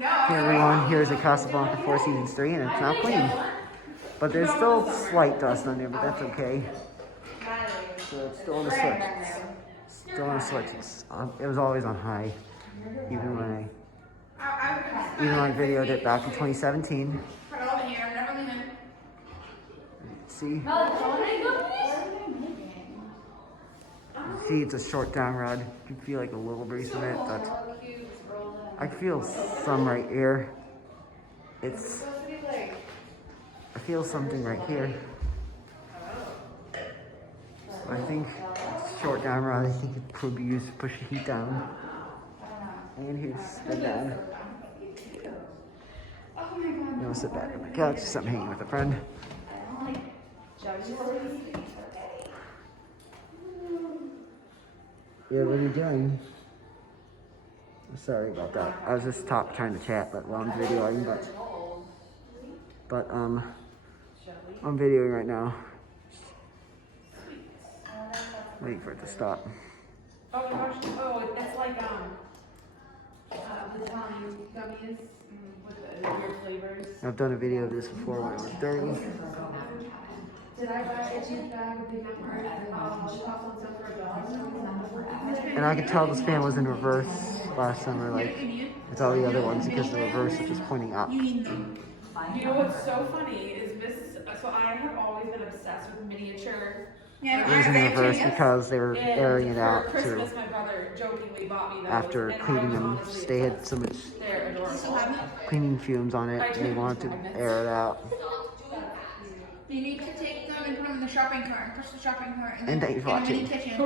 Hey everyone, here's a Casablanca Four Seasons 3 and it's now clean. But there's still slight dust on there, but that's okay. So it's still on the switch. Still on the switch. It was always on high. Even when I videoed it back in 2017. See? See, it's a short down rod. You can feel like a little breeze in it, but I feel some right here. I feel something right here. I think it's short down rod. I think it could be used to push the heat down. And here's the down. I'm gonna sit back on the couch. I'm hanging with a friend. Yeah, what are you doing? Sorry about that. I was just trying to chat, but while I'm videoing, but I'm videoing right now. Waiting for it to stop. Oh gosh, oh, it's like the Tommy gummies with the weird flavors. I've done a video of this before when I was 30. Did I buy a cheap bag of big And I could tell this fan was in reverse last summer, like with all the other ones, because the reverse is just pointing up. You know what's so funny is so I have always been obsessed with miniature. It was in reverse because they were airing it out for Christmas, my brother jokingly bought me those. After cleaning them, they had so much cleaning fumes on it, and they wanted to air it out. You need to take them and put them in the shopping cart and push the shopping cart And thanks for watching. kitchen.